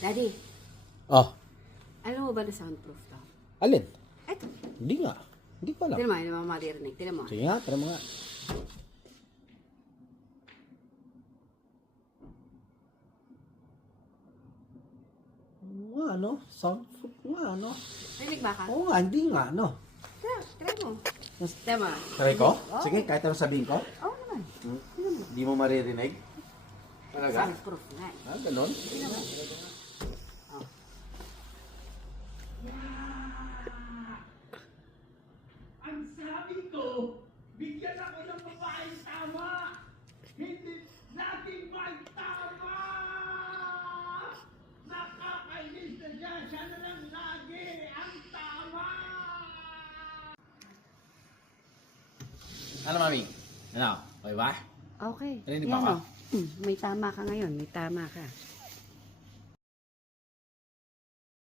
Daddy, Oh, alam mo ba na soundproof to? alin? Eto. Hindi nga. Hindi ko alam. Tignan mo, hindi mo maririnig. Tignan mo. Sige nga, tara mo nga. Nga, no? Soundproof nga, no? Rinig ba ka? Oo nga, hindi nga, no? Try mo. Tignan mo. Try ko? Oo. Sige, kahit ano sabihin ko? Oo naman. Tignan mo. Hindi mo maririnig? Talaga? Soundproof nga eh. Ah, ganun? Tignan mo. Oh. Ang sabi ko, bigyan ako ng babaeng tama! Hindi natin may tama! Nakakainis na siya! Siya na lang lagi ang tama! Ano, mami? Ano? Okay ba? Okay. Rinig Yan, ba ka? oh. May tama ka ngayon. May tama ka.